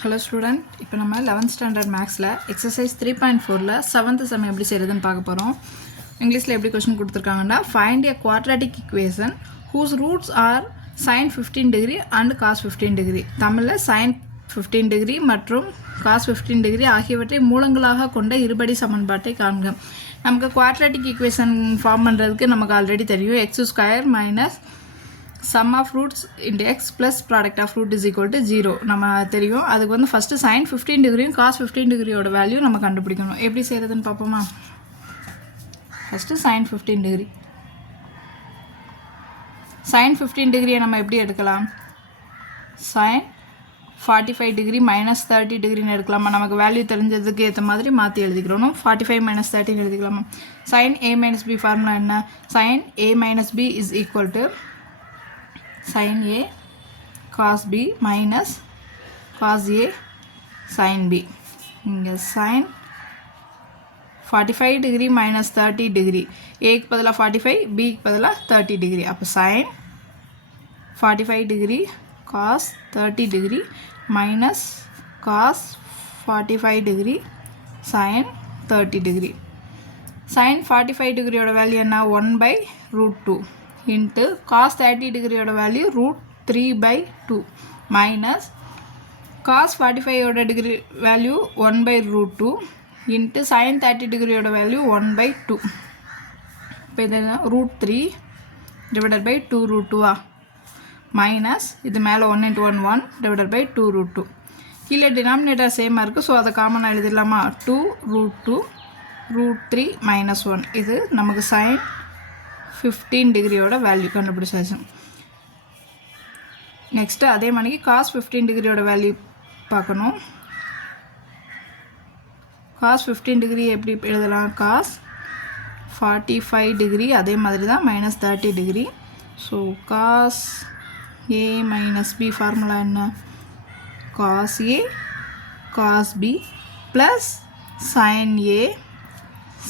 Hello student, இப்போ நம்ம 11th standard மேக்ஸில் எக்ஸசைஸ் 3.4ல் 7th சம் எப்படி செய்கிறதுன்னு பார்க்க போகிறோம். இங்கிலீஷில் எப்படி கொஸ்டின் கொடுத்துருக்காங்கன்னா, find a quadratic equation whose roots are sine 15 degree and cos 15 degree. தமிழில் சைன் 15 டிகிரி மற்றும் காஸ் 15 டிகிரி ஆகியவற்றை மூலங்களாக கொண்ட இருபடி சமன்பாட்டை காண்க. நமக்கு குவாட்ராட்டிக் இக்குவேஷன் ஃபார்ம் பண்ணுறதுக்கு நமக்கு ஆல்ரெடி தெரியும். x² minus sum of roots into x plus product of root is equal to 0 நம்ம தெரியும். அதுக்கு வந்து ஃபஸ்ட்டு sin 15 டிகிரியும் காஸ் 15 டிகிரியோட வேல்யூ நம்ம கண்டுபிடிக்கணும். எப்படி செய்கிறதுன்னு பார்ப்போமா? ஃபஸ்ட்டு sin 15 டிகிரி sin 15 டிகிரியை நம்ம எப்படி எடுக்கலாம்? sin 45 டிகிரி மைனஸ் 30 டிகிரின்னு எடுக்கலாமா? நமக்கு வேல்யூ தெரிஞ்சதுக்கு ஏற்ற மாதிரி மாற்றி எழுதிக்கிறோம். 45 minus 30 எழுதிக்கலாமா? sin a minus b formula என்ன? sin a minus b is equal to sin a cos b minus cos a sin b. இங்கே sin 45 டிகிரி மைனஸ் 30 டிகிரி, ஏக்கு பதிலாக 45, பிக்கு பதிலாக 30 டிகிரி. அப்போ sin 45 degree cos 30 degree minus cos 45 degree sin 30 degree. sin 45 டிகிரியோட value என்ன? 1/√2 into cos 30 டிகிரியோட value √3/2 minus cos 45 degree value 1/√2 into sin 30 டிகிரியோட வேல்யூ 1/2. இப்போ இது √3 டிவைடட் பை 2√2 மைனஸ் இது மேலே 1 × 1 1 டிவைடட் பை 2√2. கீழே டினாமினேட்டர் சேமாக இருக்குது, ஸோ அதை காமனாக எழுதிடலாமா? 2√2 √3 மைனஸ் 1. இது நமக்கு sin 15 டிகிரியோட வேல்யூ கண்டுபிடிச்சாச்சு. நெக்ஸ்ட்டு அதே மாதிரி காஸ் 15 டிகிரியோட வேல்யூ பார்க்கணும். காஸ் 15 டிகிரி எப்படி எழுதலாம்? காஸ் 45 டிகிரி அதே மாதிரி தான் minus 30 degree. So cos A minus B formula என்ன? Cos A cos B plus sine A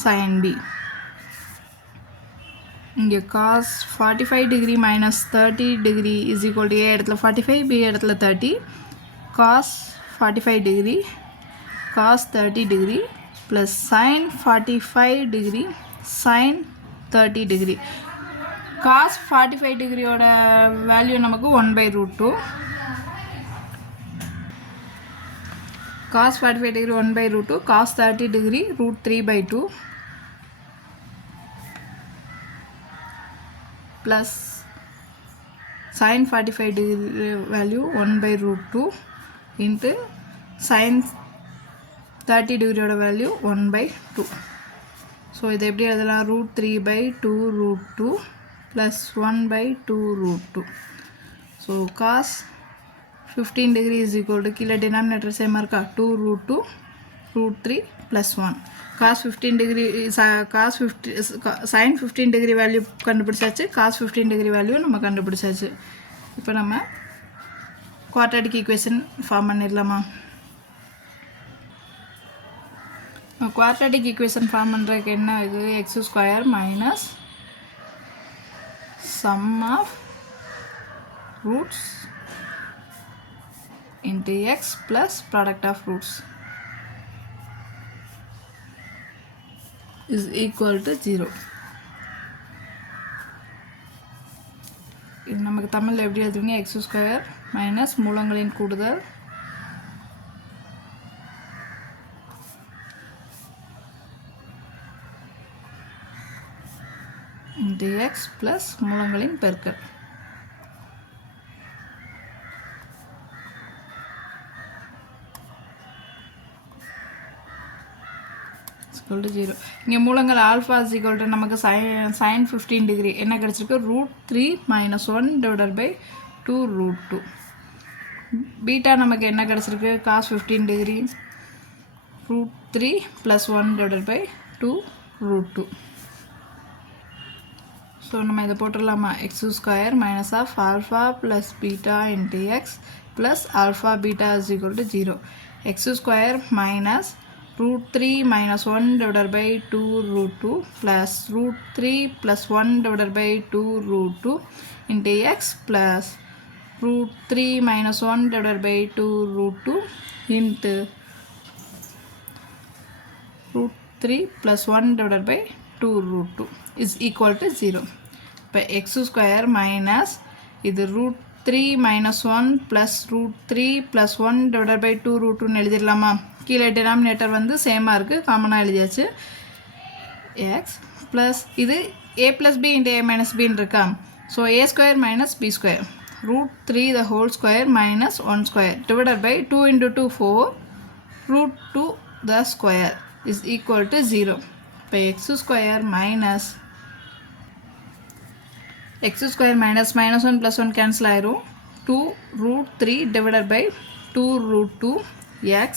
sine B. இங்கே cos 45 degree minus 30 degree is equal to A இடத்துல 45, பி இடத்துல 30. Cos 45 degree cos 30 degree plus sine 45 degree sine 30 degree. Cos 45 டிகிரியோட value நமக்கு 1/√2. Cos 45 degree 1/√2, cos 30 degree √3/2 plus sin 45 degree value 1/√2 into sin 30 degree value 1/2. So இது எப்படி எழுதலாம்? √3/2√2 plus 1/2√2. So cos 15 degree is equal to கீழே denominator சேமாக இருக்கா? 2√2 √3 plus 1. cos 15 degree sin 15 degree value கண்டுபிடிச்சாச்சு, cos 15 degree value நம்ம கண்டுபிடிச்சாச்சு. இப்போ நம்ம குவாட்ராட்டிக் ஈக்குவேஷன் ஃபார்ம் பண்ணிடலாமா? குவாட்ராட்டிக் ஈக்குவேஷன் ஃபார்ம் பண்ணுறதுக்கு என்ன? இது x² minus sum of roots into x plus product of roots is equal to 0. இது நமக்கு தமிழில் எப்படி எழுதுவீங்க? x² மைனஸ் மூலங்களின் கூடுதல் இன்ட்டு எக்ஸ் ப்ளஸ் மூலங்களின் பெருக்கல். =0. இங்கே மூலங்கள் ஆல்ஃபா இஸ் ஈக்குவல் டு நமக்கு sin 15 டிகிரி என்ன கிடச்சிருக்கு? √3 மைனஸ் 1 டிவைடட் பை 2√2. பீட்டா நமக்கு என்ன கிடச்சிருக்கு? Cos 15 degree √3 plus 1 divided by 2√2. So நம்ம இதை போட்டுடலாமா? x² minus of alpha plus beta into x plus alpha beta is equal to 0. x² மைனஸ் √3 minus 1 divided by 2√2 plus √3 plus 1 divided by 2√2 into x plus root 3 minus 1 divided by 2 root 2 into root 3 plus 1 divided by 2 root 2 is equal to 0. இப்போ x square minus இது root 3 minus 1 plus root 3 plus 1 divided by 2 root 2 எழுதிடலாமா? கீழே denominator வந்து சேமாக இருக்குது, காமனாக எழுதியாச்சு. x plus இது a plus b into a minus b இருக்கா? So a square minus b square root 3 the whole square minus 1 square divided by 2 into 2 4 root 2 the square is equal to 0. இப்போ x square minus minus 1 plus 1 cancel ஆயிரும். 2 root 3 divided by 2 root 2 x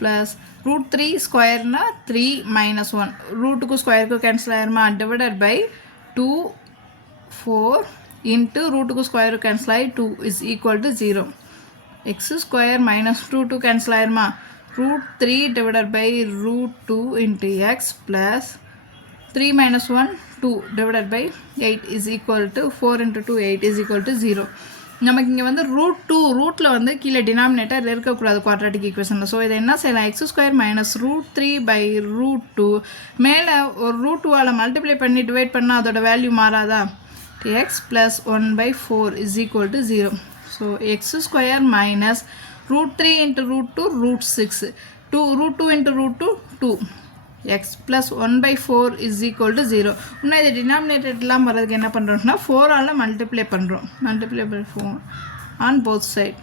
plus root 3 square na 3 minus 1 root க்கு square க்கு cancel ஆயிருமா divided by 2 4 into root க்கு square cancel ஆயி 2 is equal to 0. x square minus 2 cancel ஆயிருமா root 3 divided by root 2 into x plus 3 minus 1 2 divided by 8 is equal to 4 into 2 8 is equal to 0. நமக்கு இங்கே வந்து root 2 ரூட்டில் வந்து கீழே denominator இருக்கக்கூடாது குவாட்ராட்டிக் ஈக்குவேஷனில். ஸோ இதை என்ன செய்யலாம் x square minus root 3 by root 2 மேலே ஒரு root 2ஆல் மல்டிப்ளை பண்ணி டிவைட் பண்ணால் அதோட வேல்யூ மாறாதா? x plus 1 by 4 is equal to 0. So x square minus root 3 into root 2 root 6 2 root 2 into root 2 2 x plus 1 by 4 is equal to 0. இன்னும் இது டினாமினேட்டர்லாம் வரதுக்கு என்ன பண்ணுறோம்னா 4ஆல் மல்டிப்ளை பண்ணுறோம். Multiply by 4 on both side.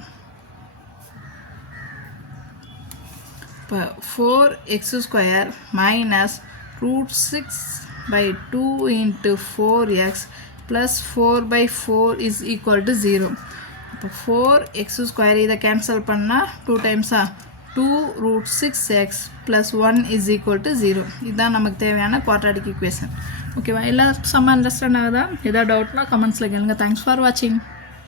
இப்போ 4x square minus root 6 by 2 into 4x plus 4 by 4 is equal to 0. இப்போ 4x square இதை cancel பண்ணால் 2 டைம்ஸா 2 root 6x plus 1 is equal to 0. இதுதான் நமக்கு தேவையான குவாட்ராட்டிக் ஈக்குவேஷன். ஓகேவா? எல்லாருக்கும் செம்ம அண்டர்ஸ்டாண்ட் ஆகுதா? ஏதாவது டவுட்னா கமெண்ட்ஸில் கேளுங்க. தேங்க்ஸ் ஃபார் வாட்சிங்.